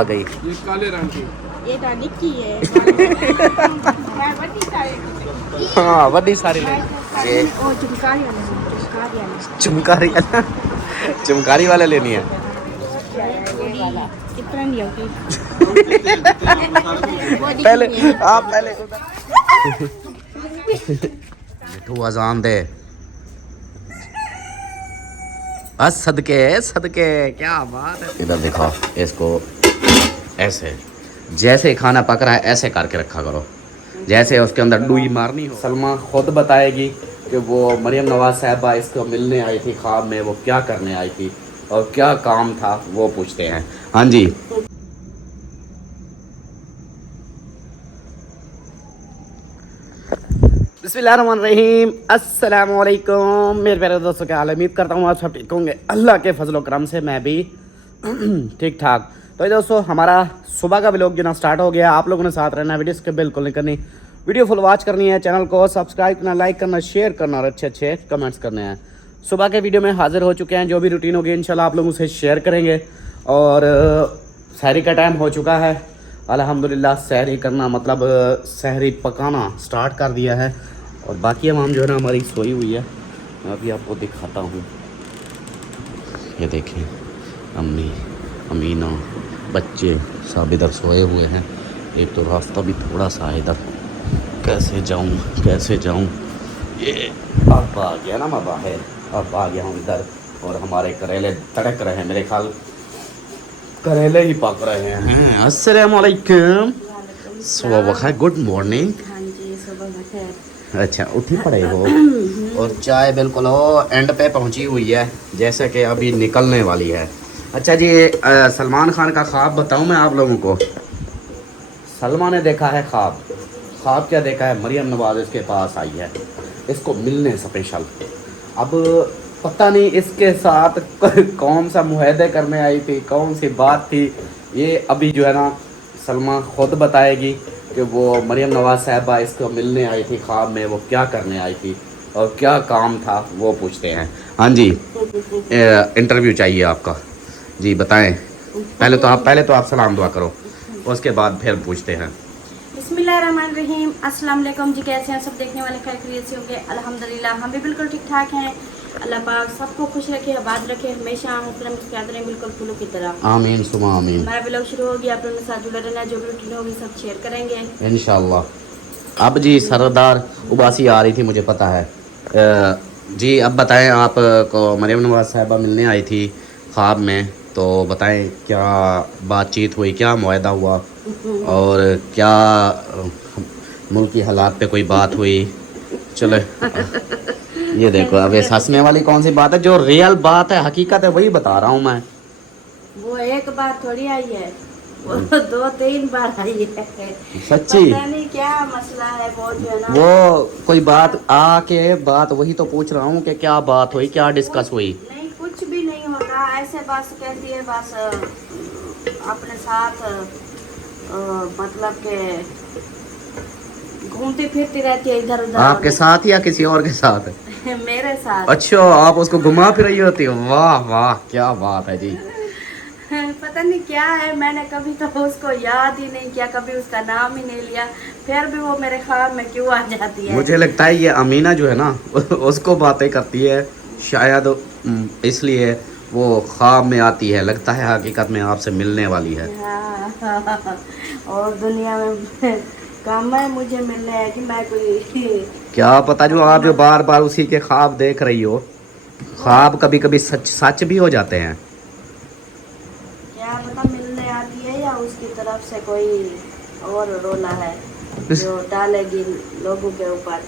आ गई। ये काले रंग की ये तो निक्की है मैं बड़ी सारी हाँ वड्डी सारी ले ये ओ चुमकारी वाला चुमकारी चुमकारी वाला लेनी है। कितना नहीं होगी पहले आप पहले मिठू अजान दे बस सदके सदके क्या बात है। इधर दिखा इसको ऐसे जैसे खाना पक रहा है ऐसे करके रखा करो जैसे उसके अंदर डुई मारनी हो। सलमा खुद बताएगी कि वो मरियम नवाज साहबा इसको मिलने आई थी ख्वाब में, वो क्या करने आई थी और क्या काम था वो पूछते हैं। हाँ जी बिस्मिल्लाहिर्रहमानिर्रहीम अस्सलाम वालेकुम मेरे प्यारे दोस्तों, क्या हाल है। उम्मीद करता हूँ आप सब ठीक होंगे। अल्लाह के फजल करम से मैं भी ठीक ठाक। तो ये दोस्तों हमारा सुबह का व्लॉग जो ना स्टार्ट हो गया। आप लोगों ने साथ रहना, वीडियो स्किप बिल्कुल नहीं करनी, वीडियो फुल वॉच करनी है, चैनल को सब्सक्राइब करना, लाइक करना, शेयर करना और अच्छे अच्छे कमेंट्स करने हैं। सुबह के वीडियो में हाजिर हो चुके हैं, जो भी रूटीन होगी इंशाल्लाह आप लोगों से शेयर करेंगे। और सहरी का टाइम हो चुका है अल्हम्दुलिल्लाह। सहरी करना मतलब सहरी पकाना स्टार्ट कर दिया है और बाकी अवाम जो है ना हमारी सोई हुई है। मैं अभी आपको दिखाता हूँ, ये देखें अम्मी अमीना बच्चे सब इधर सोए हुए हैं। एक तो रास्ता भी थोड़ा सा है इधर, कैसे जाऊँ ये अब आ गया ना मैं बाहर, अब आ गया हूँ इधर। और हमारे करेले तड़क रहे हैं, मेरे ख्याल करेले ही पक रहे हैं। अस्सलाम वालेकुम, सुबह खैर, गुड मॉर्निंग। हाँ जी सुबह बखैर। अच्छा उठी पड़े हो और चाय बिल्कुल हो एंड पे पहुंची हुई है, जैसे कि अभी निकलने वाली है। अच्छा जी सलमान खान का ख्वाब बताऊं मैं आप लोगों को। सलमा ने देखा है ख्वाब क्या देखा है, मरियम नवाज इसके पास आई है इसको मिलने स्पेशल। अब पता नहीं इसके साथ कौन सा मुआहदे करने आई थी, कौन सी बात थी, ये अभी जो है ना सलमा खुद बताएगी कि वो मरियम नवाज साहबा इसको मिलने आई थी ख्वाब में, वो क्या करने आई थी और क्या काम था वो पूछते हैं। हाँ जी इंटरव्यू चाहिए आपका जी, बताएं। पहले तो आप सलाम दुआ करो, उसके बाद फिर पूछते हैं। बिस्मिल्लाहिर्रहमानिर्रहीम अस्सलाम वालेकुम जी। कैसे हैं सब देखने वाले, खैर खैरियत से होंगे अल्हम्दुलिल्लाह। हम भी बिल्कुल ठीक ठाक हैं। अल्लाह पाक सबको खुश रखे, आबाद रखे, हमेशा हंसते मुस्कुराते रहें बिल्कुल फूलों की तरह। आमीन सुमा आमीन। हमारा व्लॉग शुरू हो गया, आप लोगों के साथ जुड़े रहना, जो भी रूटीन होगी सब शेयर करेंगे इंशाल्लाह। अब जी सरदार उबासी आ रही थी मुझे पता है। जी अब बताएं, आप को मरियम नवाज साहबा मिलने आई थी ख्वाब में, तो बताएं क्या बातचीत हुई, क्या मुआहदा हुआ और क्या मुल्क की हालात पे कोई बात हुई। चलो ये देखो, अब इस हंसने वाली कौन सी बात है, जो रियल बात है हकीकत है वही बता रहा हूँ मैं। वो एक बार थोड़ी आई है, वो 2-3 बार आई है। सच्ची पता नहीं क्या मसला है वो जो है ना, वो कोई बात आके बात वही तो पूछ रहा हूँ कि क्या बात हुई, क्या डिस्कस हुई। नहीं कुछ भी नहीं होता, ऐसे बस कहती है बस अपने साथ मतलब के घूमती फिरती रहती है इधर उधर। आपके साथ या किसी और के साथ? मेरे साथ। अच्छा आप उसको घुमा फिर रही होती हो, वाह वाह क्या बात है जी। पता नहीं क्या है, मैंने कभी तो उसको याद ही नहीं किया, कभी उसका नाम ही नहीं लिया, फिर भी वो मेरे ख्वाब में क्यों आ जाती है। मुझे लगता है ये अमीना जो है ना उसको बातें करती है शायद, इसलिए वो ख्वाब में आती है, लगता है हकीकत में आपसे मिलने वाली है। हाँ, और दुनिया में काम है मुझे मिलने है कि मैं कोई क्या पता जो आप जो बार बार उसी के ख्वाब देख रही हो, ख्वाब कभी कभी सच भी हो जाते हैं। क्या पता मिलने आती है या उसकी तरफ से कोई और रोला है जो डालेगी लोगों के ऊपर।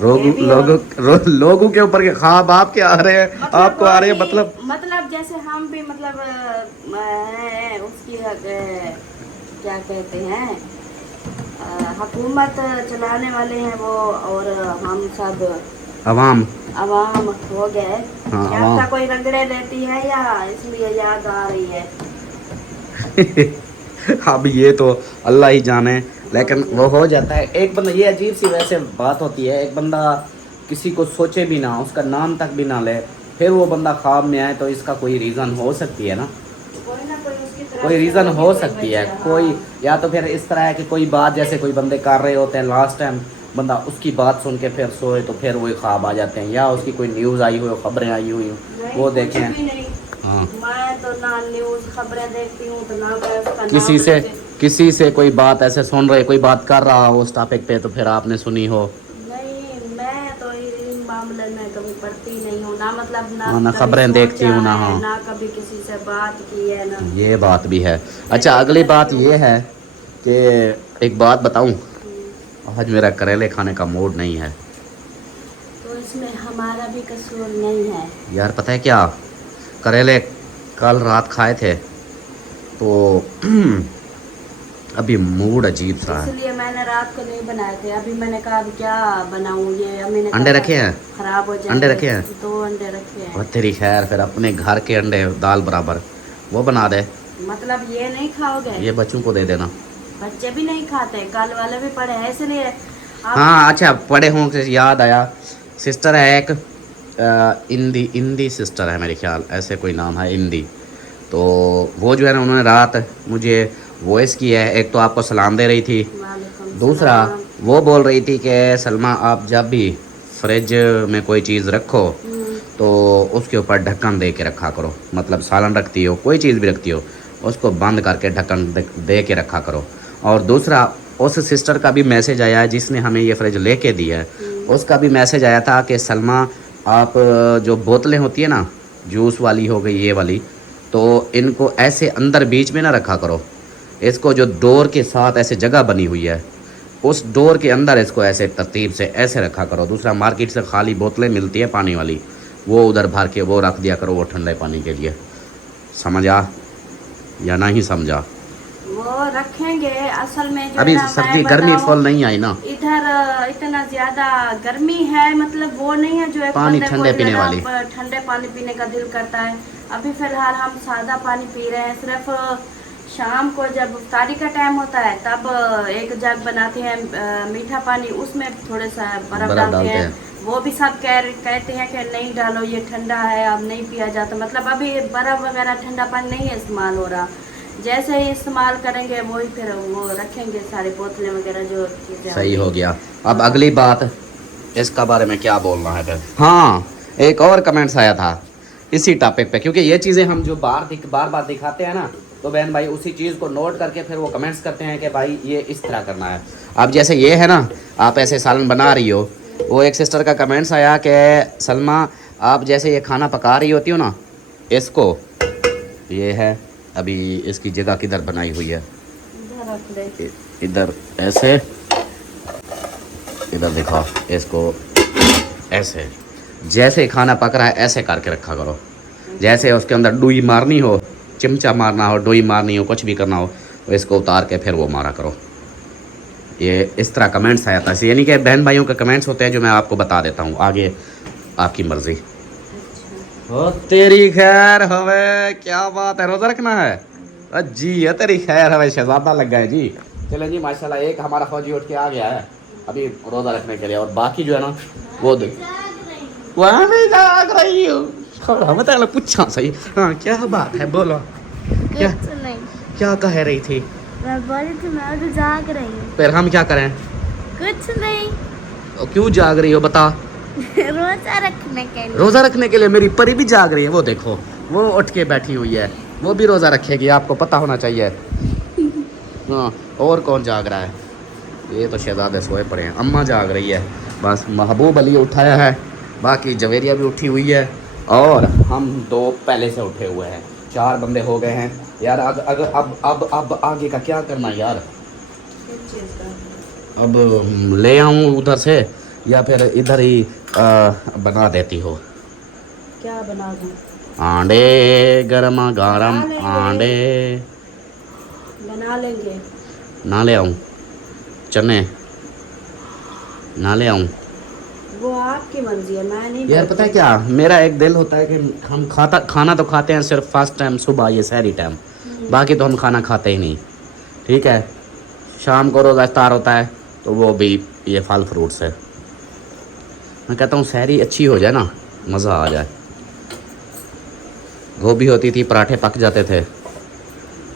लोगों के ऊपर के ख्वाब आपके आ रहे हैं, मतलब आपको आ रहे हैं, मतलब जैसे हम भी मतलब हैं उसकी क्या कहते हैं हुकूमत चलाने वाले हैं वो, और हम सब अवाम हो गए। हाँ, क्या पता कोई रगड़े लेती है या इसलिए याद आ रही है। अब ये तो अल्लाह ही जाने, लेकिन वो हो जाता है। एक बंदा, ये अजीब सी वैसे बात होती है, एक बंदा किसी को सोचे भी ना, उसका नाम तक भी ना ले, फिर वो बंदा ख्वाब में आए तो इसका कोई रीज़न हो सकती है ना। कोई ना कोई उसकी कोई रीज़न हो सकती है, कोई या तो फिर इस तरह है कि कोई बात जैसे कोई बंदे कर रहे होते हैं लास्ट टाइम, बंदा उसकी बात सुन के फिर सोए तो फिर वही ख्वाब आ जाते हैं, या उसकी कोई न्यूज़ आई हुई, खबरें आई हुई हो वो देखें। हाँ, मैं तो ना न्यूज़ खबरें देखती हूँ तो ना मैं उसका किसी से कोई बात ऐसे सुन रहे, कोई बात कर रहा हो उस टॉपिक पे तो फिर आपने सुनी हो। नहीं, मैं तो इन मामले में कभी पढ़ती नहीं हूँ ना, मतलब ना ना खबरें देखती हूँ ना। हाँ, ना कभी किसी से बात की है ना। ये बात भी है। अच्छा, अगली बात ये है कि एक बात बताऊँ, आज मेरा करेले खाने का मूड नहीं है। तो इसमें हमारा भी कसूर नहीं है यार पता है क्या, करेले कल रात खाए थे तो अभी मूड अजीब सा है, इसलिए मैंने रात को नहीं बनाए थे। अभी मैंने कहा अब क्या बनाऊं, ये अम्मी ने अंडे कहा रखे हैं, खराब हो जाएंगे। अंडे रखे हैं, 2 अंडे रखे हैं। और तेरी खैर, फिर अपने घर के अंडे दाल बराबर वो बना दे। मतलब ये नहीं खाओगे? ये बच्चों को दे देना। बच्चे भी नहीं खाते, कल वाले भी पड़े हैं इसलिए हाँ अच्छा, पढ़े हों से याद आया, सिस्टर है एक इंदी सिस्टर है मेरे ख्याल, ऐसे कोई नाम है इंदी, तो वो जो है ना उन्होंने रात मुझे वॉइस की है। एक तो आपको सलाम दे रही थी, वालेकुम दूसरा सलाम। वो बोल रही थी कि सलमा आप जब भी फ्रिज में कोई चीज़ रखो तो उसके ऊपर ढक्कन दे के रखा करो, मतलब सालन रखती हो कोई चीज़ भी रखती हो उसको बंद करके ढक्कन दे के रखा करो। और दूसरा उस सिस्टर का भी मैसेज आया है जिसने हमें ये फ्रिज लेके दिया है, उसका भी मैसेज आया था कि सलमा आप जो बोतलें होती है ना जूस वाली हो गई ये वाली, तो इनको ऐसे अंदर बीच में ना रखा करो, इसको जो डोर के साथ ऐसे जगह बनी हुई है उस डोर के अंदर इसको ऐसे तरतीब से ऐसे रखा करो। दूसरा मार्केट से खाली बोतलें मिलती है पानी वाली, वो उधर भर के वो रख दिया करो, वो ठंडे पानी के लिए। समझा या नहीं समझा? वो रखेंगे असल में जो अभी है ना, सर्दी मैं गर्मी बताऊं, फुल नहीं आई ना, इधर इतना ज्यादा गर्मी है, मतलब वो नहीं है जो एक पानी बंदे को ठंडे पीने जो है वाली। ना, ठंडे पानी पीने का दिल करता है। अभी फिलहाल हम सादा पानी पी रहे हैं, सिर्फ शाम को जब इफ्तारी का टाइम होता है तब एक जग बनाते हैं मीठा पानी, उसमें थोड़े सा बर्फ डालते हैं। वो भी सब कहते हैं कि नहीं डालो ये ठंडा है, अब नहीं पिया जाता, मतलब अभी बर्फ वगैरह ठंडा पानी नहीं इस्तेमाल हो रहा। जैसे ही इस्तेमाल करेंगे वही फिर वो रखेंगे सारे बोतलें वगैरह जो चीज़ें। सही हो गया। अब अगली बात इसका बारे में क्या बोलना है फिर? हाँ, एक और कमेंट्स आया था इसी टॉपिक पे, क्योंकि ये चीज़ें हम जो बार बार दिखाते हैं ना, तो बहन भाई उसी चीज़ को नोट करके फिर वो कमेंट्स करते हैं कि भाई ये इस तरह करना है। अब जैसे ये है ना, आप ऐसे सालन बना रही हो, वो एक सिस्टर का कमेंट्स आया कि सलमा आप जैसे ये खाना पका रही होती हो ना, इसको ये है अभी इसकी जगह किधर बनाई हुई है, इधर ऐसे, इधर दिखा, इसको ऐसे जैसे खाना पक रहा है ऐसे करके रखा करो। जैसे उसके अंदर डुई मारनी हो, चिमचा मारना हो, डुई मारनी हो, कुछ भी करना हो तो इसको उतार के फिर वो मारा करो। ये इस तरह कमेंट्स आया था, यानी कि बहन भाइयों के कमेंट्स होते हैं जो मैं आपको बता देता हूँ, आगे आपकी मर्जी। ओ तेरी खैर हवे, क्या बात है, रोज़ा रखना है? जी है तेरी खैर हवे, शहजादा लग गए जी। चलें जी माशाल्लाह, एक हमारा फौजी उठ के आ गया है अभी रोज़ा रखने के लिए, और बाकी जो है ना वो वहाँ भी जाग रही हूँ। हम तो पूछा सही, हाँ क्या बात है, बोलो क्या नहीं, क्या कह रही थी? मैं बोली थी मैं तो जाग रही हूँ। फिर हम क्या करें? कुछ नहीं। क्यों जाग रही हो बता? रोजा रखने के लिए। रोज़ा रखने के लिए? मेरी परी भी जाग रही है, वो देखो वो उठ के बैठी हुई है, वो भी रोज़ा रखेगी, आपको पता होना चाहिए। हाँ, और कौन जाग रहा है? ये तो शहजादे सोए पड़े हैं, अम्मा जाग रही है, बस महबूब अली उठाया है, बाकी जवेरिया भी उठी हुई है, और हम 2 पहले से उठे हुए हैं, 4 बंदे हो गए हैं यार। अगर अब आगे का क्या करना यार? अब ले आऊँ उधर से या फिर इधर ही बना देती हो? क्या बना दूँ? आंडे, गरमा गरम आंडे बना लेंगे। ना ले आऊँ? चने ना ले आऊँ? वो आपकी मर्जी है, मैं नहीं। यार पता है क्या, मेरा एक दिल होता है कि हम खाना तो खाते हैं सिर्फ फर्स्ट टाइम सुबह, ये सहरी टाइम, बाकी तो हम खाना खाते ही नहीं, ठीक है। शाम को रोज़ा इफ्तार होता है तो वो भी ये फल फ्रूट्स है। मैं कहता हूँ सहरी अच्छी हो जाए ना, मज़ा आ जाए। गोभी होती थी, पराठे पक जाते थे,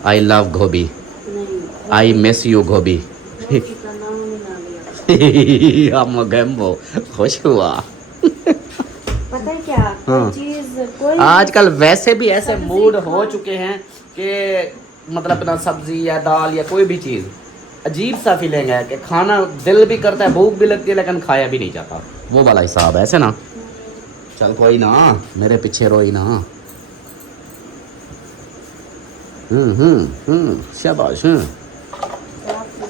आई लव गोभी, नहीं, आई मिस यू गोभी। गोभी का नाम नहीं ना लिया। हम गैम्बो खुश हुआ। पता है क्या, हाँ। कोई चीज कोई आजकल वैसे भी ऐसे सब्जी मूड हो खा- चुके हैं कि मतलब ना सब्जी या दाल या कोई भी चीज़ अजीब सा फीलिंग है कि खाना दिल भी करता है, भूख भी लगती है, लेकिन खाया भी नहीं जाता। वो वाला हिसाब है ऐसे ना। चल कोई ना, मेरे पीछे रोई ना। शाबाश। आपसे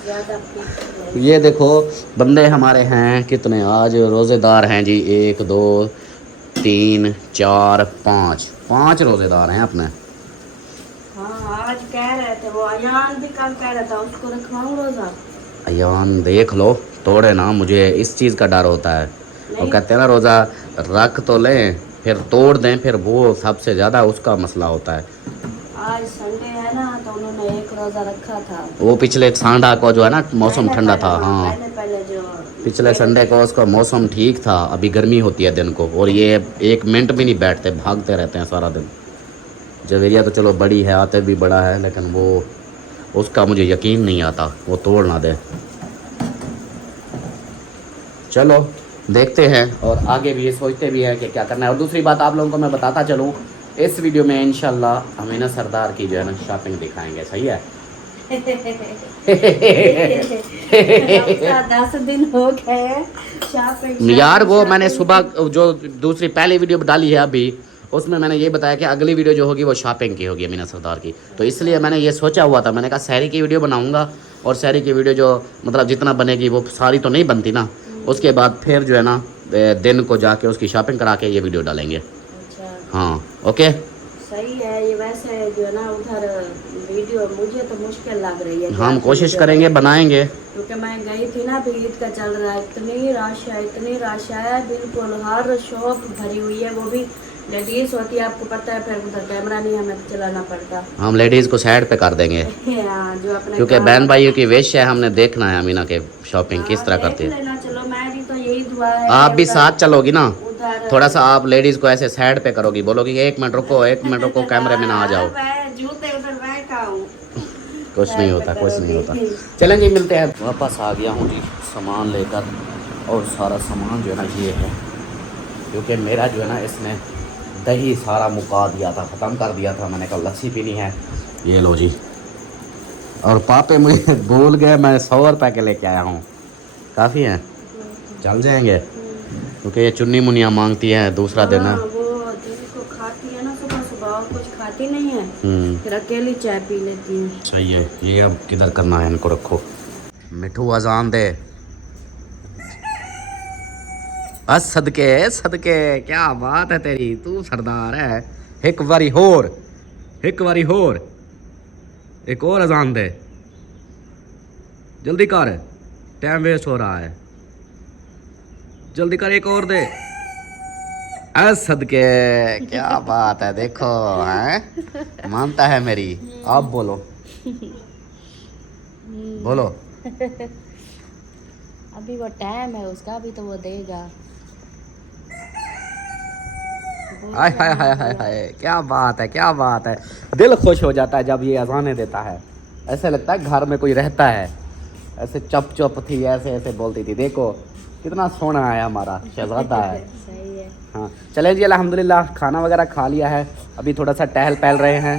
ज्यादा पीछे ये देखो बंदे हमारे हैं कितने आज रोज़ेदार हैं जी, 1 2 3 4 5 रोज़ेदार हैं अपने। हाँ, आज कह रहे थे वो अयान भी कल कह रहा था उसको रखवाऊं रोजा। अयान देख लो, तोड़े ना, मुझे इस चीज़ का डर होता है। वो नहीं। कहते हैं ना रोज़ा रख तो लें फिर तोड़ दें, फिर वो सबसे ज़्यादा उसका मसला होता है। आज संडे है ना, तो उन्होंने एक रोजा रखा था। वो पिछले सांडा को जो है ना मौसम पहले- ठंडा पहले- था। हाँ पहले जो पिछले संडे को उसका मौसम ठीक था, अभी गर्मी होती है दिन को, और ये 1 मिनट भी नहीं बैठते, भागते रहते हैं सारा दिन। जवेरिया तो चलो बड़ी है, आते भी बड़ा है, लेकिन वो उसका मुझे यकीन नहीं आता वो तोड़ ना दे। चलो देखते हैं, और आगे भी ये सोचते भी हैं कि क्या करना है। और दूसरी बात आप लोगों को मैं बताता चलूँ, इस वीडियो में इंशाल्लाह अमीना सरदार की जो है ना शॉपिंग दिखाएंगे, सही है। हफ्ता 10 दिन हो गए शॉपिंग। यार वो मैंने सुबह जो दूसरी पहली वीडियो डाली है अभी, उसमें मैंने ये बताया कि अगली वीडियो जो होगी वो शॉपिंग की होगी अमीना सरदार की। तो इसलिए मैंने ये सोचा हुआ था, मैंने कहा शहरी की वीडियो बनाऊंगा, और शहरी की वीडियो जो मतलब जितना बनेगी वो सारी तो नहीं बनती ना, उसके बाद फिर जो है ना दिन को जाके उसकी शॉपिंग करा के ये वीडियो डालेंगे। अच्छा, हाँ ओके। सही है। ये वैसे जो है ना उधर वीडियो मुझे तो मुश्किल लग रही है। हम कोशिश करेंगे, बनाएंगे। क्योंकि मैं गई थी ना, अभी ईद का चल रहा है, इतनी रश है, बिल्कुल हर शॉप भरी हुई है। वो भी लेडीज होती है, आपको पता है, फिर उधर कैमरा नहीं हमें चलाना पड़ता। हम लेडीज़ को साइड पे कर देंगे, हाँ, जो अपने क्योंकि बहन भाइयों की विश है, हमने देखना है अमीना के शॉपिंग किस तरह करती है। लेना। चलो मैं भी तो यही दुआ है आप कि भी उधर- साथ चलोगी ना, उधर थोड़ा सा आप लेडीज़ को ऐसे साइड पे करोगी, बोलोगी 1 मिनट रुको, 1 मिनट रुको, कैमरे में ना आ जाओ। मैं जूते उधर मैं खाऊं। कुछ नहीं होता, कुछ नहीं होता। चलें जी, मिलते हैं। वापस आ गया हूँ जी सामान लेकर, और सारा सामान जो है ना ये है, क्योंकि मेरा जो है ना इसने दही सारा मुका दिया था, ख़त्म कर दिया था। मैंने कहा लस्सी पीनी है, ये लो जी। और पापे मुझे भूल गए, मैं 100 रुपये के लेके आया हूँ, काफ़ी हैं, चल जाएंगे, क्योंकि ये चुन्नी मुनिया मांगती है, दूसरा दिन है। हाँ, वो जिनको खाती है ना सुबह सुबह, और कुछ खाती नहीं है, हम्म, फिर अकेली चाय पी लेती है। सही है। ये अब किधर करना है, इनको रखो। मिठू अजान दे। बस सदके सदके, क्या बात है तेरी, तू सरदार है। एक बारी होर, एक बारी होर, एक और अजान दे, जल्दी कर, टाइम वेस्ट हो रहा है, जल्दी कर, एक और दे। सदके, क्या बात है, देखो हैं, मानता है मेरी। आप बोलो, बोलो। अभी वो टाइम है उसका, अभी तो वो देगा। हाय हाय हाय हाय हाय, क्या बात है, क्या बात है। दिल खुश हो जाता है जब ये अजाने देता है, ऐसे लगता है घर में कोई रहता है। ऐसे चप चप थी, ऐसे ऐसे बोलती थी, देखो कितना सोना है हमारा शहजादा है। सही है। हाँ चलें जी, अल्हम्दुलिल्लाह खाना वगैरह खा लिया है, अभी थोड़ा सा टहल पहल रहे हैं।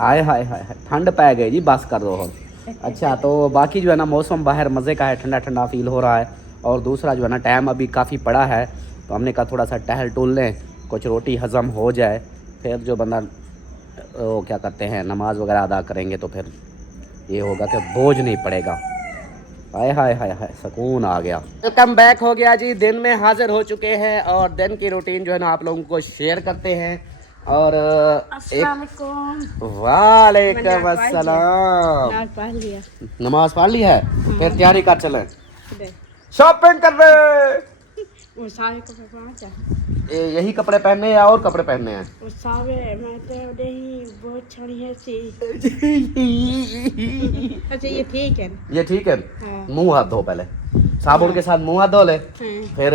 आय हाय हाय हाय, ठंड पै गई जी, बस कर दो हो। अच्छा, तो बाकी जो है ना मौसम बाहर मज़े का है, ठंडा ठंडा फील हो रहा है। और दूसरा जो है ना टाइम अभी काफ़ी पड़ा है, तो हमने कहा थोड़ा सा टहल टूल लें, कुछ रोटी हज़म हो जाए, फिर जो बंदा वो क्या करते हैं नमाज वगैरह अदा करेंगे, तो फिर ये होगा कि बोझ नहीं पड़ेगा। हाय हाय हाय हाय, सुकून आ गया। वेलकम बैक हो गया जी, दिन में हाजिर हो चुके हैं, और दिन की रूटीन जो है ना आप लोगों को शेयर करते हैं। और वालेकुम अस्सलाम। पढ़ लिया, नमाज पढ़ ली है, फिर तैयारी कर चले शॉपिंग कर रहे। वो सारे कपड़े पहना, यही कपड़े पहनने हैं या और कपड़े पहनने हैं? वो सारे मैं तो नहीं बहुत छोड़ी है सी। अच्छा ये ठीक है, ये ठीक है। हाँ। मुंह हाथ धो पहले, साबुन के साथ मुंह हाथ धो ले, हाँ। फिर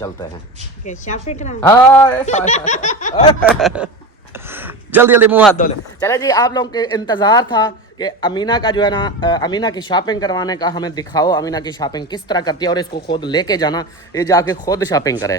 चलते हैं। शॉपिंग करना। हाय हाय हाय। जल्दी जल्दी मुंह हाथ धो ले। चले जी, आप लोगों के इंतज़ार था कि अमीना का जो है ना अमीना की शॉपिंग करवाने का, हमें दिखाओ अमीना की शॉपिंग किस तरह करती है और इसको खुद लेके जाना, ये जाके खुद शॉपिंग करे।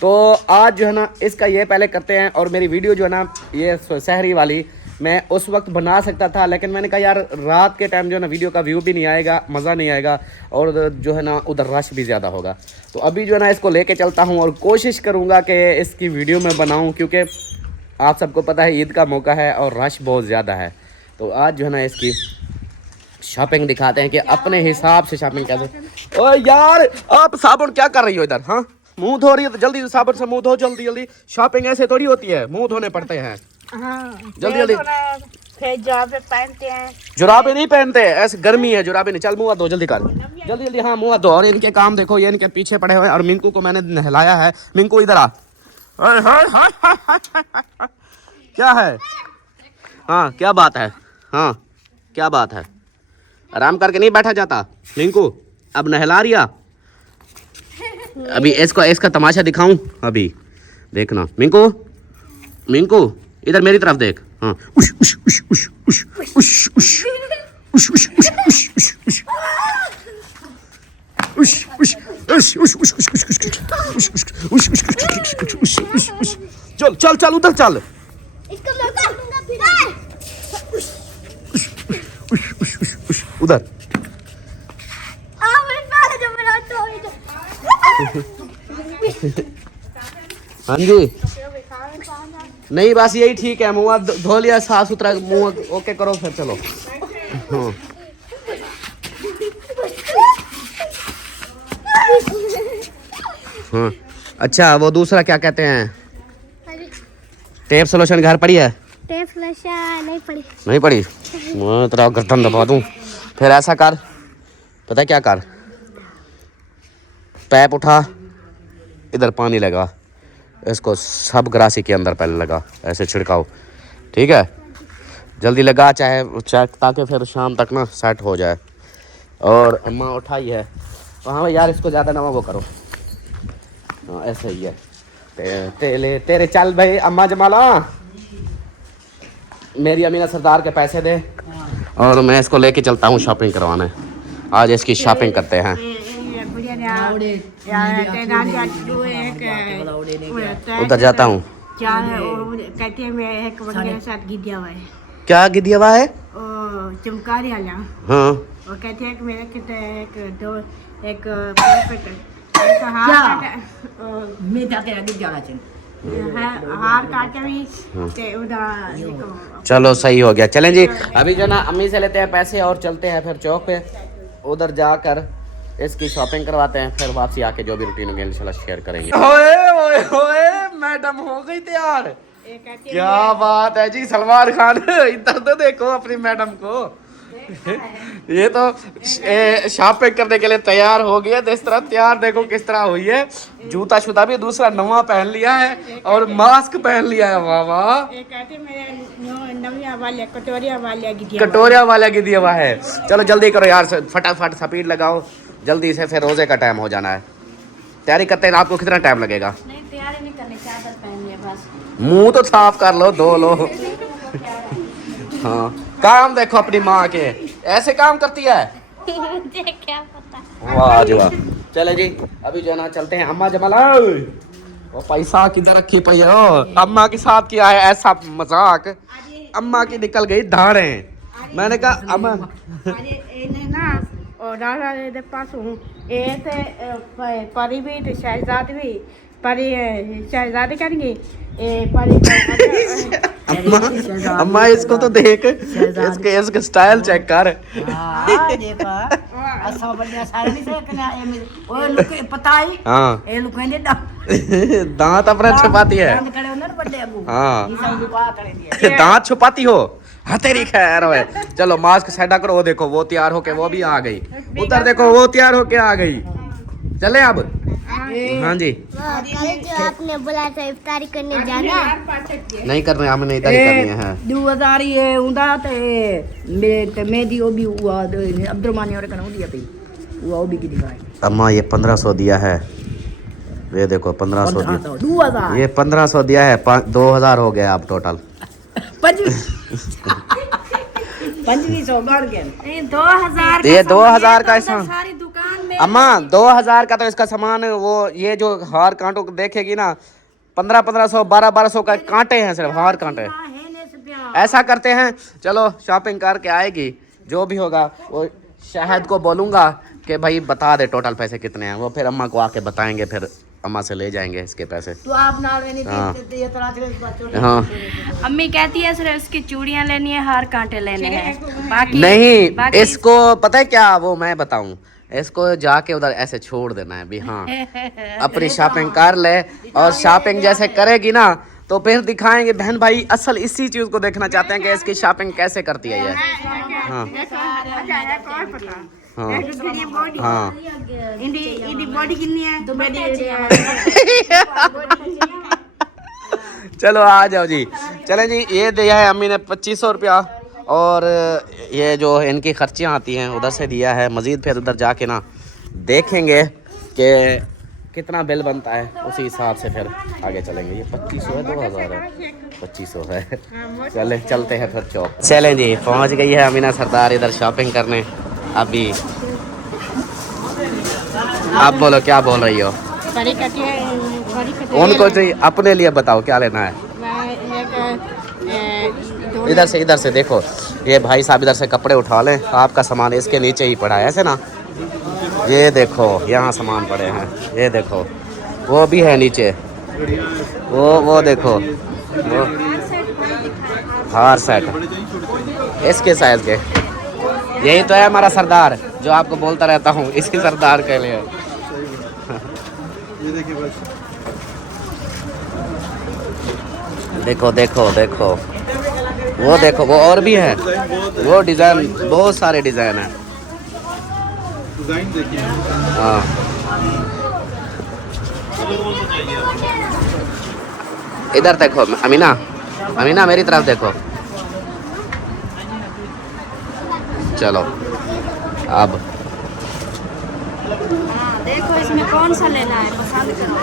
तो आज जो है ना इसका ये पहले करते हैं। और मेरी वीडियो जो है ना ये सहरी वाली मैं उस वक्त बना सकता था, लेकिन मैंने कहा यार रात के टाइम जो है ना वीडियो का व्यू भी नहीं आएगा, मज़ा नहीं आएगा और जो है ना उधर रश भी ज़्यादा होगा। तो अभी जो है ना इसको लेके चलता हूँ और कोशिश करूँगा कि इसकी वीडियो में बनाऊँ, क्योंकि आप सबको पता है ईद का मौका है और रश बहुत ज़्यादा है। तो आज जो है ना इसकी शॉपिंग दिखाते हैं कि अपने हिसाब से शॉपिंग कैसे। ओ यार आप साबुन क्या कर रही हो इधर? हाँ, मुंह धो रही है तो जल्दी साबुन से मुंह धो, जल्दी जल्दी। शॉपिंग ऐसे थोड़ी होती है, मुंह धोने पड़ते हैं। हाँ, जल्दी जल्दी। फिर जुराबे पहनते हैं। जुराबे नहीं पहनते, ऐसे गर्मी है, जुराबे नहीं। चल मुंह धो जल्दी कर, जल्दी जल्दी। हाँ मुंह धो। और इनके काम देखो, ये इनके पीछे पड़े हुए हैं। और मिंकू को मैंने नहलाया है। मिंकू इधर आ। क्या है? हाँ क्या बात है? हाँ क्या बात है? आराम करके नहीं बैठा जाता मिंकू? अब नहला रिया। अभी इसका तमाशा दिखाऊं अभी, देखना। मिंकू मिंकू इधर मेरी तरफ देख। हाँ उश उश उश उश उश उश उश उश उश उश उश उश चल चल चल उधर चल। उधर हाँ जी, नहीं बस यही ठीक है। मुँह धो लिया, साफ सुथरा मुँह ओके करो, फिर चलो। हाँ हाँ अच्छा, वो दूसरा क्या कहते हैं? टेप सोल्यूशन घर पड़ी है? टेप सोल्यूशन नहीं पड़ी। नहीं पड़ी? मैं तेरा गर्दन दबा दूं। फिर ऐसा कर, पता क्या कर, पैप उठा, इधर पानी लगा, इसको सब ग्रासी के अंदर पहले लगा, ऐसे छिड़काओ, ठीक है? जल्दी लगा, चाहे ताकि फिर शाम तक ना सेट हो जाए। और अम्मा उठाई है तो हाँ यार इसको ज़्यादा ना वो करो। हाँ ऐसे ही है। तेरे चल भाई। अम्मा जमाला मेरी अमीना सरदार के पैसे दे और मैं इसको लेके चलता हूँ शॉपिंग करवाने। आज इसकी शॉपिंग करते हैं। उधर जाता हूँ। क्या गिदिया हुआ है? चमकारी वाला। हाँ वो कहते हैं कि मेरे कितने एक हार काटे भी चलो सही हो गया। चलें जी, अभी जो ना अम्मी से लेते हैं पैसे और चलते हैं फिर चौक पे, उधर जाकर इसकी शॉपिंग करवाते हैं। फिर वापसी आके जो भी रूटीन होगी इंशाल्लाह शेयर करेंगे। ओए ओए ओए मैडम हो गई तैयार। क्या बात है जी सलमान खान। इधर तो देखो अपनी मैडम को। ये तो शॉपिंग करने के लिए तैयार हो गई है। इस तरह तैयार देखो किस तरह हुई है। जूता शूता भी दूसरा नवा पहन लिया है और मास्क पहन लिया है। वाह वाह। कटोरिया वाला की दिया हुआ है। चलो जल्दी करो यार, फटाफट स्पीड लगाओ जल्दी से, फिर रोजे का टाइम हो जाना है। तैयारी करते हैं आपको कितना टाइम लगेगा? नहीं तैयारी नहीं करनी, चादर पहननी है बस। मुंह तो साफ कर लो, धो लो। हाँ काम देखो अपनी माँ के, ऐसे काम करती है। मुझे क्या पता। वाह जी वाह। चले जी अभी जो है ना चलते हैं। अम्मा जमाला वो पैसा किधर रखी पई हो? अम्मा के साथ किया है ऐसा मजाक, अम्मा की निकल गई धाड़े। मैंने कहा अम्मा परी भी तो शहजाद भी, परी शहजादी करेंगे। अम्मा इसको तो देख, इसके स्टाइल चेक कर। दांत अपना छुपाती है। हाँ दांत छुपाती हो। हाँ तेरी खैर है। चलो मास्क सेटा करो। वो देखो वो तैयार होके वो भी आ गई। उधर देखो वो तैयार होके आ गई। चले अब। हाँ जी कल जो आपने बोला था इफ्तारी करने जाना, नहीं करने, हमने इधर ही करनी है। 2000 ये उंदा ते मेरी वो भी हुआ अब्दुलरहमान और कनो दिया पे वो भी की दिखाई। अम्मा ये 1500 दिया है। ये देखो 1500 दिया। 2000 ये 1500 दिया है, 2000 हो गया अब टोटल। पंजवी सौ बढ़ गया। ये 2000 ये 2000 का सामान, ऐसा सारी दुकान में अम्मा 2000 का तो इसका सामान वो ये जो हार कांटों को देखेगी ना 1500 1200 का कांटे हैं सिर्फ हार कांटे। ऐसा करते हैं चलो शॉपिंग करके आएगी जो भी होगा वो शाहिद को बोलूँगा कि भाई बता दे टोटल पैसे कितने हैं, वो फिर अम्मा को आके बताएंगे, फिर अम्मा से ले जाएंगे इसके पैसे। तो आप ना लेनी हाँ। ये तरह से हाँ अम्मी कहती है सिर्फ इसकी चूड़ियां लेनी है, हार कांटे लेने हैं, बाकी नहीं बाकी इसको पता है क्या वो मैं बताऊं, इसको जाके उधर ऐसे छोड़ देना है भी हाँ अपनी शॉपिंग कर ले और शॉपिंग जैसे करेगी ना तो फिर दिखाएंगे बहन भाई असल इसी चीज को देखना चाहते हैं कि इसकी शॉपिंग कैसे करती है ये। हाँ हाँ हाँ बॉडी कितनी है तो चलो आ जाओ जी। चलें जी ये दिया है अम्मी ने 2500 रुपया और ये जो इनकी खर्चियाँ आती हैं उधर से दिया है, मज़ीद फिर उधर जाके ना देखेंगे कि कितना बिल बनता है, उसी हिसाब से फिर आगे चलेंगे। ये 2500 है 2000 है 2500 है। चलते हैं फिर चौक। चलें जी पहुंच गई है अमीना सरदार इधर शॉपिंग करने। अभी आप बोलो क्या बोल रही हो? उनको चाहिए अपने लिए बताओ क्या लेना है। इधर से देखो ये भाई साहब इधर से कपड़े उठा लें, आपका सामान इसके नीचे ही पड़ा है ऐसे ना, ये देखो यहाँ सामान पड़े हैं, ये देखो वो भी है नीचे, वो देखो वो हार सेट इसके साइज के। यही तो है हमारा सरदार जो आपको बोलता रहता हूँ, इसके सरदार के लिए। देखो देखो देखो वो देखो वो और भी है, वो डिज़ाइन बहुत सारे डिज़ाइन हैं। हाँ इधर देखो अमीना, अमीना मेरी तरफ देखो। चलो अब देखो इसमें कौन सा लेना है, पसंद करो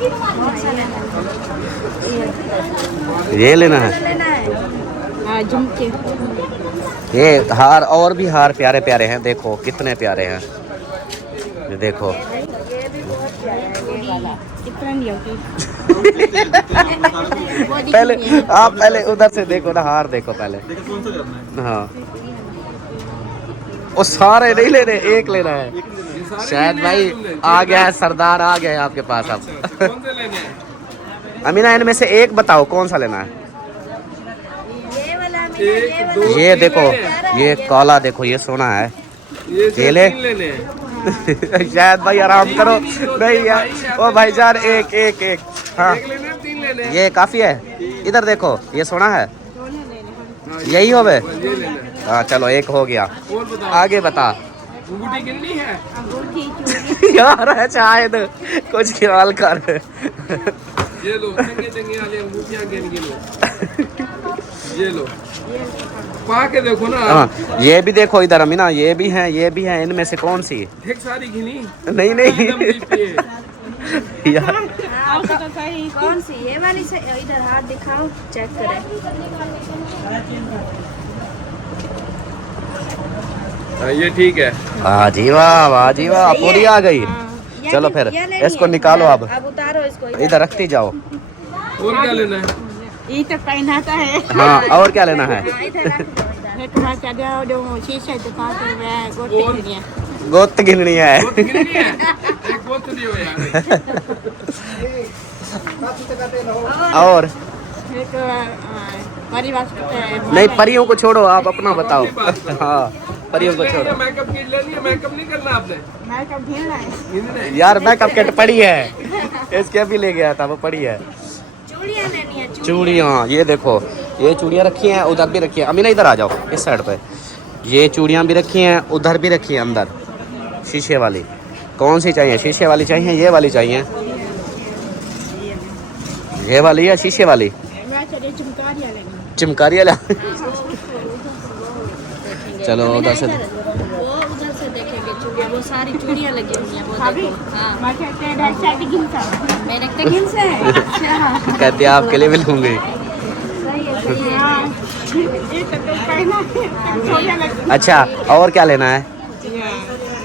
कौन सा लेना है। ये लेना है, लेना है हाँ झुमके। ये हार और भी हार प्यारे प्यारे हैं, देखो कितने प्यारे हैं, ये देखो। पहले आप पहले उधर से देखो ना, हार देखो पहले। हाँ वो सारे नहीं लेने, एक लेना है। शायद भाई आ गया है सरदार, आ गया है आपके पास अब। अमीना इनमें से एक बताओ कौन सा लेना है। ये देखो ये काला देखो, ये सोना है, ये ले। शायद भाई आराम करो, नहीं यार ओ भाईजान एक एक एक हाँ ये काफी है। इधर देखो ये सोना है, यही हो बे। हाँ चलो एक हो गया, आगे बता। यार है शायद कुछ ख्याल कर। ये लो चंगे वाले अंगूठियां ये लो पा के देखो ना। हाँ ये भी देखो इधर अमीना, ये भी हैं, ये भी हैं। इनमें से कौन सी? देख सारी घिनी नहीं नहीं यार कौन सी ये वाली से? इधर हाथ दिखाओ चेक करें। ये ठीक है। वाह जी वाह पूरी आ गई। चलो फिर इसको निकालो, अब उतारो इसको, इधर रखती जाओ। और क्या लेना है? ये तो पहनाता है। हाँ और क्या लेना है? गोत गिननी है। गोत गिननी है? एक गोत दियो यार। और नहीं परियों को छोड़ो, आप अपना बताओ। हाँ परियों को छोड़ो। मेकअप किट लेनी है, मेकअप नहीं करना आपने? घिनना है यार मेकअप किट पड़ी है, इसके अभी ले गया था, वो पड़ी है। चूड़ियां लेनी है, चूड़ियाँ ये देखो, ये चूड़ियाँ रखी हैं, उधर भी रखी हैं। अमीना इधर आ जाओ इस साइड पे। ये चूड़ियाँ भी रखी हैं, उधर भी रखी हैं अंदर शीशे वाली। कौन सी चाहिए? शीशे वाली चाहिए, ये वाली चाहिए? ये वाली या शीशे वाली? चिमकारी वाला। चलो उधर से, वो उधर से देखेंगे चूड़ियां, वो सारी चूड़ियां लगी हुई हैं, वो देखो। हाँ मेरे तो घिन से कहते हैं आपके लिए भी लूंगी। अच्छा, और क्या लेना है?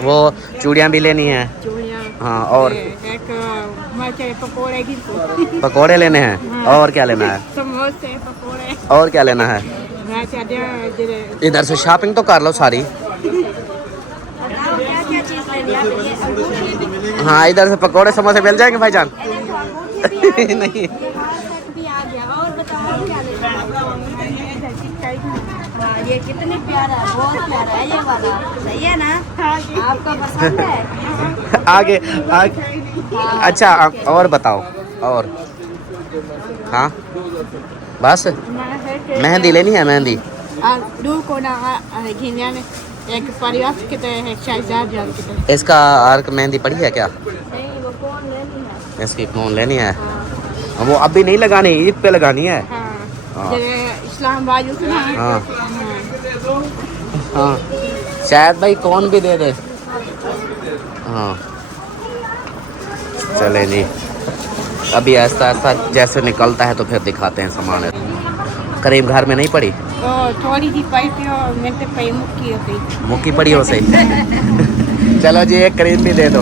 वो चूड़ियाँ भी लेनी है। हाँ, और पकोड़े लेने हैं। और क्या लेना है? समोसे पकोड़े। और क्या लेना है? इधर से शॉपिंग तो कर लो सारी। क्या चीज़ लेनी है? ये अंगूठी हाँ, इधर से पकोड़े समोसे मिल जाएंगे भाईजान। नहीं, भी आ गया। और बताओ और क्या लेना है? हाँ, ये कितनी प्यारा है, बहुत प्यारा है ये वाला। सही है ना? आपको पसंद है? आगे आगे। अच्छा, और बताओ। और हाँ, बस मेहंदी लेनी है। मेहंदी एक परिवार के एक शहजाद जान के इसका आर्क मेहंदी पड़ी है क्या? नहीं, वो कौन लेनी है? इसकी कौन लेनी है? वो अभी नहीं लगानी, ईद पे लगानी है। हाँ। इस्लामाबाद हाँ हाँ, शायद भाई कौन भी दे दे। हाँ, चले जी, अभी ऐसा ऐसा जैसे निकलता है तो फिर दिखाते हैं सामान। करीब घर में नहीं पड़ी, थोड़ी सी पाई थी और मैंने पाई मुक्की होती मुक्की पड़ी हो सही। चलो जी, एक करीब भी दे दो।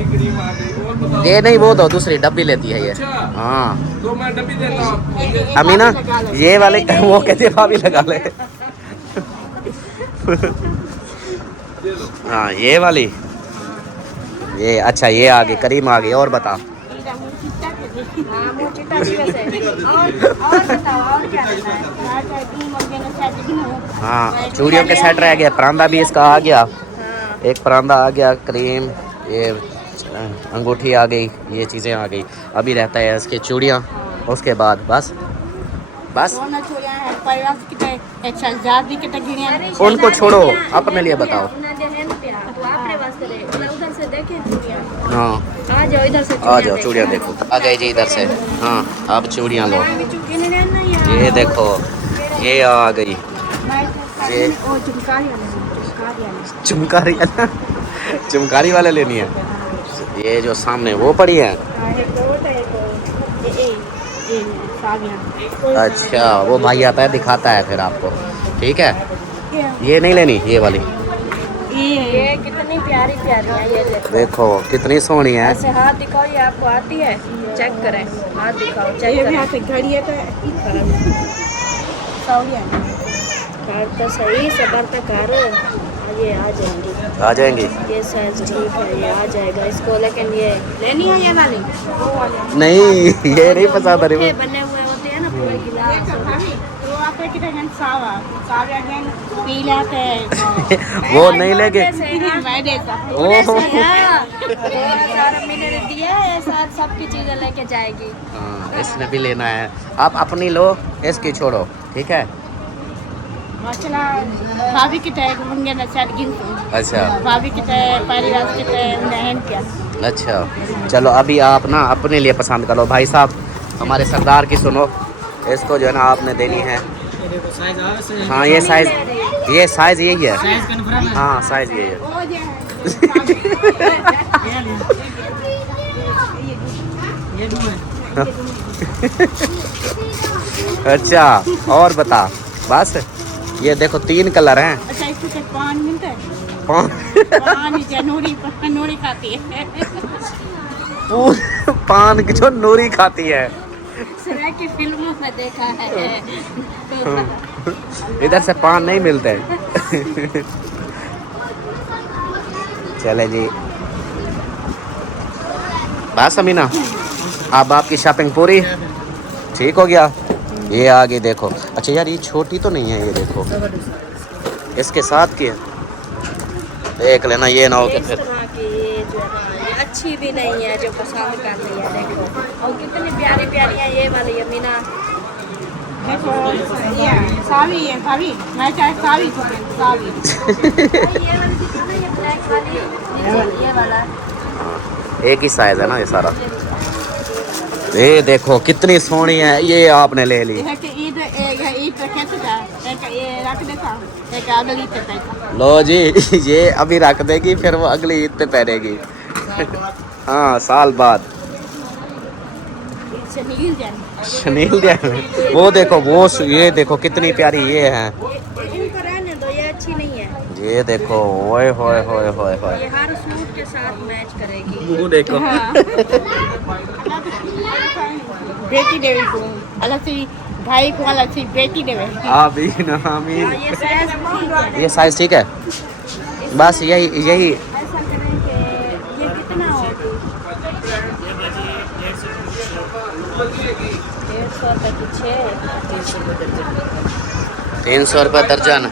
क्रीम आ गई। और बताओ। ये नहीं, वो दो, दूसरी डब्बी लेती है ये। अच्छा, हाँ तो मैं डब्बी देता हूँ। अमीना, ये वाले वो कहते भाभी लगा ले। हाँ, ये वाली, ये अच्छा, ये आ गई, करीम आ गई। और बता। हाँ, मोचिता भी वैसे। और बताओ और क्या लेना है? हाँ, चूड़ियों के सेट रह गया, परांदा भी इसका आ गया। एक परांदा आ गया, क्रीम, ये अंगूठी आ गई, ये चीज़ें आ गई। अभी रहता है इसके चूड़ियाँ, उसके बाद बस उनको छोड़ो, अपने लिए बताओ। हाँ, आ जाओ इधर से। आ जाओ, चूड़ियाँ देखो। आ गए जी इधर से। हाँ, अब चूड़ियाँ लो। ये देखो, ये आ गई, ये चुमकारी चुमकारी वाले लेनी है। ये जो सामने वो पड़ी है। अच्छा, वो भाई आता है दिखाता है फिर आपको। ठीक है, ये नहीं लेनी, ये वाली। ये कितनी प्यारी प्यारी है, ये देखो। देखो कितनी सोहनी है। ऐसे हाथ दिखाओ, ये आपको आती है? चेक करें, हाथ दिखाओ, चेक करें। घड़ी है कार तो सही, सबर तक कार ये आ जाएंगी। आ जाएंगी। ये साइज ठीक है, ये आ जाएगा इसको। लेकिन ये लेनी है ये वाली? नहीं, ये नहीं पसंद आ रही। ये बने हुए होते हैं ना पूरे गिलास। वो नहीं लेके। ओहो, मैंने दिया है, साथ सबकी चीजें लेके जाएगी। हाँ, इसने भी लेना है। आप अपनी लो, इसकी छोड़ो। ठीक है। भाभी की टैग होंगे ना शायद गिनती। अच्छा भाभी की टैग परिवार की टैग बहन क्या। अच्छा, चलो अभी आप ना अपने लिए पसंद करो। भाई साहब, हमारे सरदार की सुनो, इसको जो है ना आपने देनी है। हाँ, ये साइज यही है। हाँ, साइज यही है। अच्छा, और बता। बस ये देखो, 3 कलर हैं। अच्छा, इसको पान मिलता है? पान नूरी खाती है। पान की जो नूरी खाती है। सरा की फिल्मों में देखा है। इधर से पान नहीं मिलते। चले जी, बस अमीना, अब आपकी शॉपिंग पूरी ठीक हो गया। ये आगे देखो। अच्छा यार, ये छोटी तो नहीं है, ये देखो इसके साथ की है। देख लेना, ये ना हो कि इस फिर। तरह की ये जो है ना, ये अच्छी भी नहीं है जो पसंद कर रही है। देखो, और कितनी प्यारी प्यारी है ये वाली अमीना। देखो, ये सावी है, भाभी मैं चाहे सावी सावी। ये वाली दिखा ना, ये ब्लैक वाली, ये वाला। एक ही साइज है ना ये सारा। ये देखो कितनी सोहनी है, ये आपने ले ली। है कि ईद कैसे था? एक ये रख देता, एक अगली पे पैसा। लो जी, ये अभी रख देगी, फिर वो अगली ईद पे पहनेगी। हाँ, साल बाद। शनील जैन। शनील जैन। वो देखो वो ये देखो कितनी प्यारी ये है। इनको रहने दो, ये अच्छी नहीं है। ये देखो ओए होए होए होए होए। ये हर सूट के साथ मैच करेगी। वो देखो बेटी देवी को अलग से, भाई को अलग से बेटी देवे। आमीन आमीन। हाँ, ये साइज ये साइज ठीक है, बस यही ऐसा करें कि ये कितना हो, 150 रुपए की 6। 300 रुपये दर्जन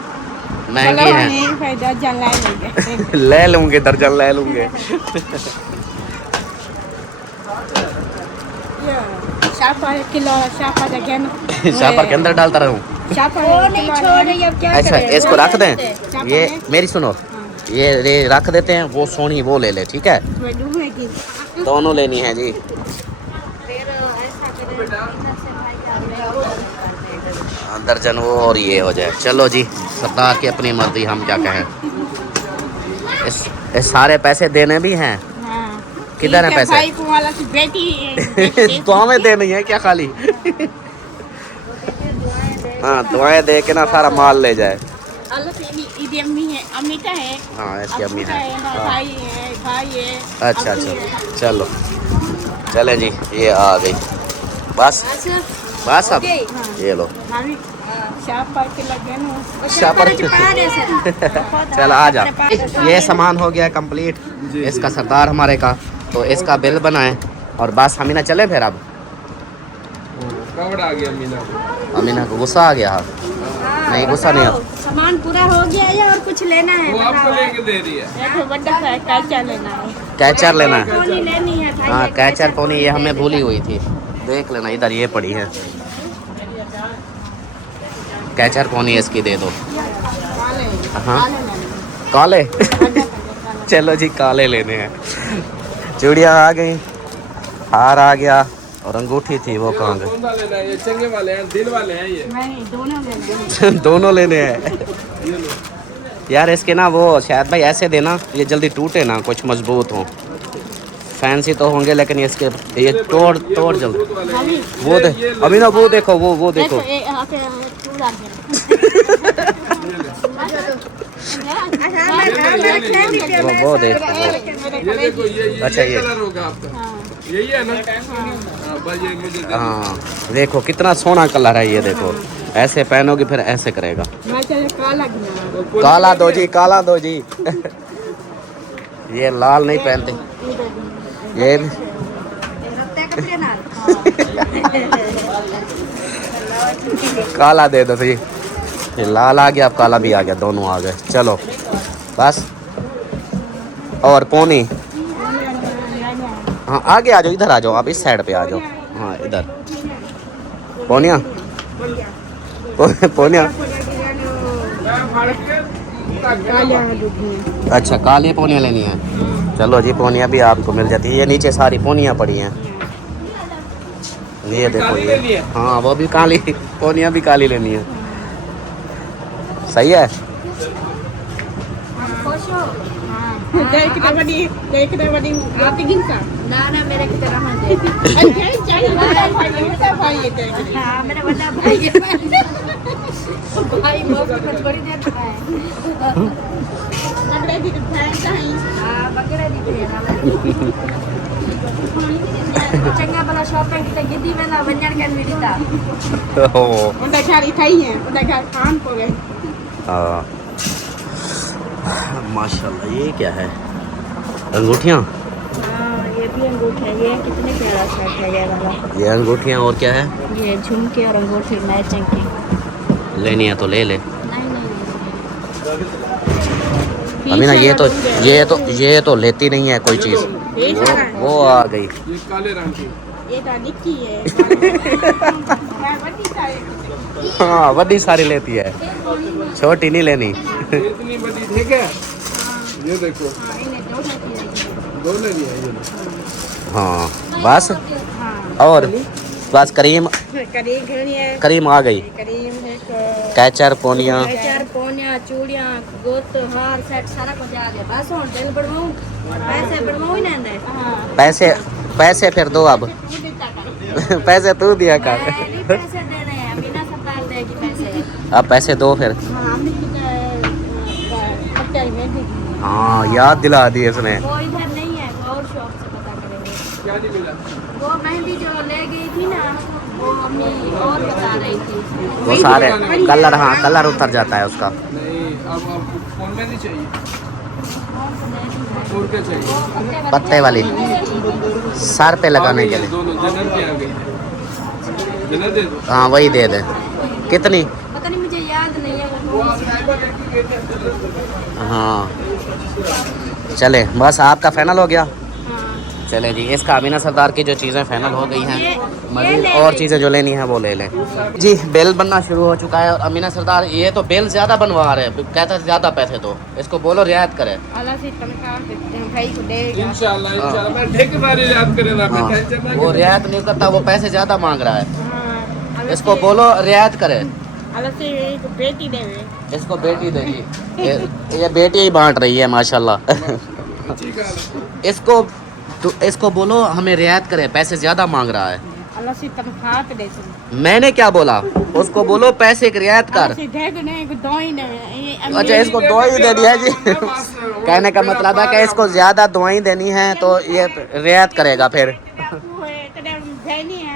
महंगी है। नहीं फायदा जला लेंगे। ले लूंगे दर्जन ले लूंगे। शापर किलो, शापर जगह में शापर के अंदर डालता रहूं। वो नहीं छोड़ रही, अब क्या अच्छा करें? इसको रख दें, ये मेरी सुनो, ये रख देते हैं, वो सोनी वो ले ले ठीक है, दोनों लेनी है जी। फिर ऐसा करें, दर्जन वो और ये हो जाए। चलो जी सरदार की अपनी मर्जी, हम क्या कहें। इस सारे पैसे देने भी हैं। किधर है पैसे? भाई को वाला की बेटी तो हमें देनी है क्या खाली? हाँ दुआएं दे के ना सारा माल ले जाए। अलग से इदी अम्मी है, अम्मिता है, हाँ इसकी अम्मी है। हाँ। भाई है, भाई है। अच्छा अच्छा चलो चले जी, ये आ गई बस बस अब ये लो शापर के लगे ना। शापर। सर चल आ जा। ये सामान हो गया कंप्लीट इसका सरदार हमारे का, तो इसका बिल बनाए और बस हम ही ना चले फिर। अब कवड़ आ गया मीना को। अमीना को गुस्सा आ गया। नहीं गुस्सा नहीं अब। सामान पूरा हो गया है और कुछ लेना है? वो आपको लेके दे रही है। एक बड़ा सा कैचा लेना है। कैचर लेना है। पोनी लेनी है भाई। हाँ कैचर पोनी ये हमें भूली हुई थी, देख लेना इधर ये पड़ी है। कैचर पोनी इसकी दे दो। हाँ काले। चलो जी काले लेने हैं। चूड़ियाँ आ गई, हार आ गया और अंगूठी थी वो कहाँ गई? कौन सा लेना है? ये चंगे वाले हैं, दिल वाले हैं ये। नहीं दोनों लेना है। दोनों लेने हैं यार। इसके ना वो शायद भाई ऐसे देना, ये जल्दी टूटे ना, कुछ मजबूत हो। फैंसी तो होंगे लेकिन इसके ये तोड़ जल्दी। वो दे अभी ना, वो देखो वो देखो। वो देखो ये देखो ये अच्छा, ये। कलर होगा आपका, यही है ना? हाँ बस ये मुझे दे दो। हाँ देखो कितना सोना कलर है ये, देखो ऐसे पहनोगे फिर ऐसे करेगा। मैं चले काला गिना। काला दो जी, काला दो जी। ये लाल नहीं पहनते ये भी। काला दे दो जी, ये लाल आ गया, अब काला भी आ गया, दोनों आ गए। चलो बस। और पोनी, हाँ आगे आ जाओ, इधर आ जाओ, आप इस साइड पे आ जाओ। हाँ इधर पोनिया पोनिया। अच्छा काली पोनिया लेनी है, चलो जी पोनिया भी आपको मिल जाती है। ये नीचे सारी पोनिया पड़ी हैं, ये देखो ये। हाँ वो भी काली पोनिया भी काली लेनी है, सही है। देखने बड़ी आती गिनता। ना मेरे की तरह मत दे। हाँ मेरा बड़ा भाई है। भाई मौके पर थोड़ी देर है। हाँ बकरा दिख रही है। चंगा भला शॉपिंग की गिद्दी में ना बंजन कर मिली था। उनका घर इठाई है, उनका घर खान को गए। हाँ माशाल्लाह। ये क्या है? अंगूठियाँ। हाँ ये भी अंगूठा है। ये कितने प्यारा सेट है ये वाला। ये अंगूठियाँ और क्या है? ये झुमके और अंगूठी मैचिंग की। लेनी है तो ले ले। नहीं अभी ना ये तो लेती नहीं है कोई चीज़। वो आ गई। ये काले रंग की। ये तो निक्की है। हाँ बड़ी सारी लेती है, छोटी नहीं लेनी। इतनी बड़ी ठीक है। ये देखो दो लेनी है ये। हाँ बस। और बस करीम करीम आ गई। कैचर पोनिया, चार पोनिया चूड़ियाँ गोत हार सेट सारा कुछ आ गया। बस और दिल बढ़वाऊँ, पैसे बढ़वाऊँ ही ना दे। पैसे फिर दो अब। पैसे तू दिया कर। नहीं पैसे दे रहे हैं, अमीना सरदार देगी पैसे। अब पैसे दो फिर। हाँ हमने कट्टे में दी। हाँ याद दिला दी इसने। वो इधर नहीं है, वो और शॉप से पता करेंगे। क्या नहीं मिला? वो मेहंदी जो ले गई थी ना, वो मम्मी और बता रही थी। वो सारे कलर, हाँ कलर उतर जाता है उसका। नहीं अब फोन में नहीं चाहिए, और क्या चाहिए? पत्ते वाली सर पे लगाने के लिए। दोनों जनर की आ गई है, जनर दे दो। हाँ वही दे दे। कितनी? पता नहीं, मुझे याद नहीं है वो वो। आप ड्राइवर लेके गए थे। हाँ चले, बस आपका फाइनल हो गया। हाँ। चले जी, इसका अमीना सरदार की जो चीज़ें फाइनल हो गई हैं, ये मज़ीद ले और लें। चीज़ें जो लेनी है वो ले लें जी। बिल बनना शुरू हो चुका है और अमीना सरदार ये तो बिल ज़्यादा बनवा रहे हैं, कहता है ज़्यादा पैसे दो, इसको बोलो रियायत करे। अल्लाह से तनख्वाह देते हैं, भाई को देगा। इंशाल्लाह इंशाल्लाह मैं ठेकेदारी याद करें ना, हाँ, टेंशन ना वो करें। रियायत नहीं करता, वो पैसे ज़्यादा मांग रहा है, हाँ, अल्लाह इसको से- बोलो रियायत करे। अल्लाह से एक बेटी देवे। इसको बेटी देगी, ये बेटी ही बांट रही है माशाल्लाह। ठीक है। इसको बोलो हमें रियायत करे, पैसे ज़्यादा मांग रहा है। अल्लाह से तनख्वाह पे दे से। मैंने क्या बोला, उसको बोलो पैसे की रियायत कर। अल्लाह से देख ने एक दो ही ने। अच्छा इसको दो ही दे दिया जी। कहने का मतलब है कि इसको ज़्यादा दुआई देनी है तो ये रियायत करेगा फिर। भेनी है,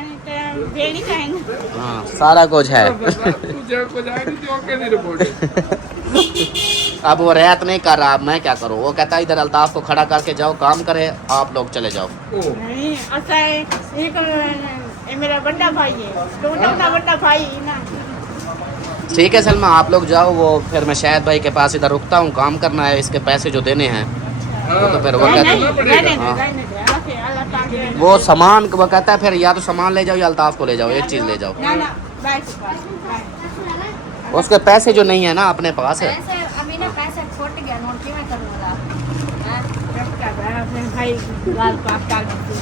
भेनी का है ना। हाँ सारा कुछ है। अब वो रियायत नहीं कर रहा, अब मैं क्या करूँ। वो कहता है इधर अल्ताफ को खड़ा करके जाओ, काम करे, आप लोग चले जाओ। नहीं ऐसा है, ये मेरा बड़ा भाई है, तो ना बड़ा भाई ना। ठीक है सलमा, आप लोग जाओ, वो फिर मैं शायद भाई के पास इधर रुकता हूँ, काम करना है, इसके पैसे जो देने हैं वो तो फिर वो नहीं, कहते नहीं, हैं रहने दे, हाँ। रहने दे, अल्लाह से, अल्लाह ताकि। वो सामान वो कहता है फिर या तो सामान ले जाओ या अल्ताफ को ले जाओ, एक चीज़ ले जाओ। ना ना बाय के पास, बाय। उसके पैसे जो नहीं है ना अपने पास है। पैसे अमीना पैसे फुट गया, नोट की मैं करूँगा। रब का बड़ा अपने भाई लाल पाक का देते।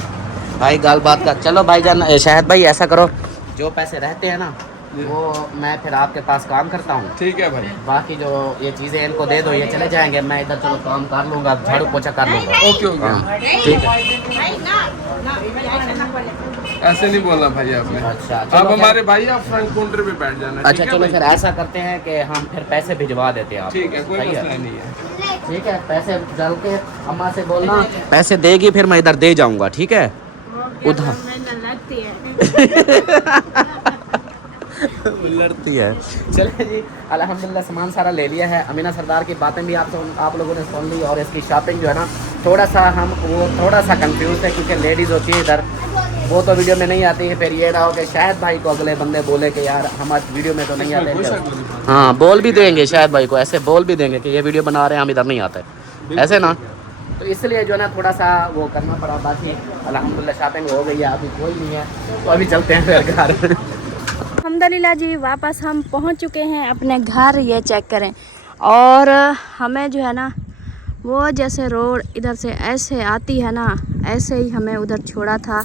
भाई गाल बात का। चलो भाईजान, शायद भाई ऐसा करो, जो पैसे रहते हैं ना वो मैं फिर आपके पास काम करता हूँ, ठीक है भाई। बाकी जो ये चीज़ें इनको दे दो, ये चले जाएंगे, मैं इधर चलो काम कर लूँगा, झाड़ू पोछा कर लूँगा। ओके ओके हाँ ठीक है। भाई ना ना ऐसा ना बोले। ऐसे नहीं बोलना भाई आपने। अच्छा आप चलो हमारे भाई, आप फ्रंट काउंटर पे बैठ जाना। अच्छा ठीक है चलो भाई? फिर ऐसा करते हैं कि हम फिर पैसे भिजवा देते हैं आप। ठीक है, कोई सही मसला नहीं है। ठीक है, पैसे डाल के अम्मा से बोलना पैसे देगी, फिर मैं इधर दे जाऊंगा। ठीक है उधर मैं लगती है। लड़ती है। चलिए जी, अल्हम्दुलिल्लाह सामान सारा ले लिया है। अमीना सरदार की बातें भी आप लोगों ने सुन ली, और इसकी शॉपिंग जो है ना थोड़ा सा कंफ्यूज है, क्योंकि लेडीज़ होती है इधर, वो तो वीडियो में नहीं आती है। फिर ये रहा कि शायद भाई को अगले बंदे बोले कि यार हमारे वीडियो में तो नहीं आते। हाँ बोल भी देंगे शायद भाई को, ऐसे बोल भी देंगे कि ये वीडियो बना रहे हैं, हम इधर नहीं आते, ऐसे ना। तो इसलिए जो है ना थोड़ा सा वो करना पड़ा। बाकी अल्हम्दुलिल्लाह शॉपिंग हो गई है, अभी कोई नहीं है, तो अभी चलते हैं फिर घर। अल्हम्दुलिल्लाह जी, वापस हम पहुंच चुके हैं अपने घर। ये चेक करें, और हमें जो है ना वो जैसे रोड इधर से ऐसे आती है ना, ऐसे ही हमें उधर छोड़ा था।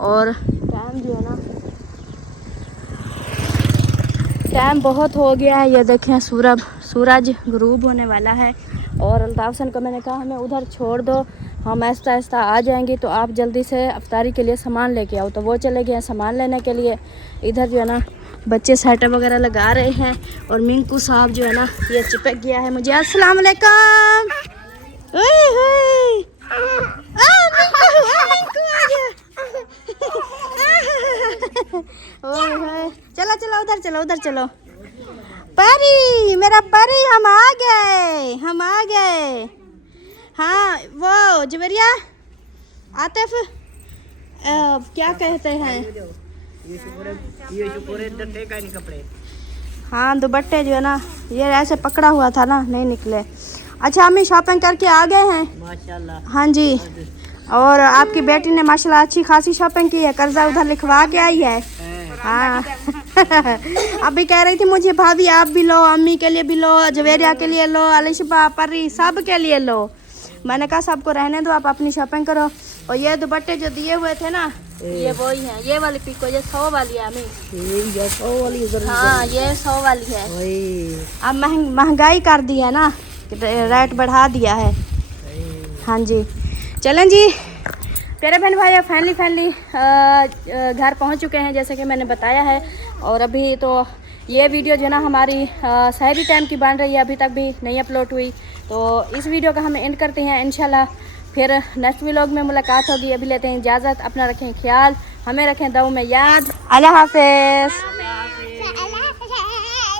और टाइम जो है ना, टाइम बहुत हो गया है। ये देखें सूरज गुरूब होने वाला है। और अल्ताफ सन को मैंने कहा हमें उधर छोड़ दो, हम आहिस्ता आहिस्ता आ जाएंगे, तो आप जल्दी से अफ्तारी के लिए सामान लेके आओ। तो वो चले गए हैं सामान लेने के लिए। इधर जो है ना बच्चे सेटअप वगैरह लगा रहे हैं, और मिंकू साहब जो है ना ये चिपक गया है मुझे। अस्सलाम वालेकुम। ओए होए, मिंकू आ गया। ओए होए, चलो चलो उधर चलो। परी, मेरा परी, हम आ गए। हाँ वो जबरिया आतिफ, क्या कहते हैं, हाँ दुपट्टे जो है ना ये ऐसे पकड़ा हुआ था ना, नहीं निकले। अच्छा हम शॉपिंग करके आ गए हैं माशाल्लाह। हाँ जी, और आपकी बेटी ने माशाल्लाह अच्छी खासी शॉपिंग की है, कर्जा उधर लिखवा के आई है। हाँ अभी कह रही थी मुझे भाभी आप भी लो, अम्मी के लिए भी लो, जवेरिया के लिए लो, अलिशबा, परी, सब के लिए लो। मैंने कहा सबको रहने दो, आप अपनी शॉपिंग करो। और ये दुपट्टे जो दिए हुए थे ना, ये वही है, ये वाली पिको, ये 100 वाली है अम्मी। हाँ ये 100 वाली है। अब महंगाई कर दी है ना, रेट बढ़ा दिया है। हाँ जी चलें जी, प्यारे बहन भाई फाइनली घर पहुंच चुके हैं जैसे कि मैंने बताया है। और अभी तो ये वीडियो जो है ना हमारी शहरी टाइम की बन रही है, अभी तक भी नहीं अपलोड हुई। तो इस वीडियो का हम एंड करते हैं, इंशाल्लाह फिर नेक्स्ट व्लॉग में मुलाकात होगी। अभी लेते हैं इजाज़त, अपना रखें ख्याल, हमें रखें दुआ में याद। अल्लाह हाफ़िज़।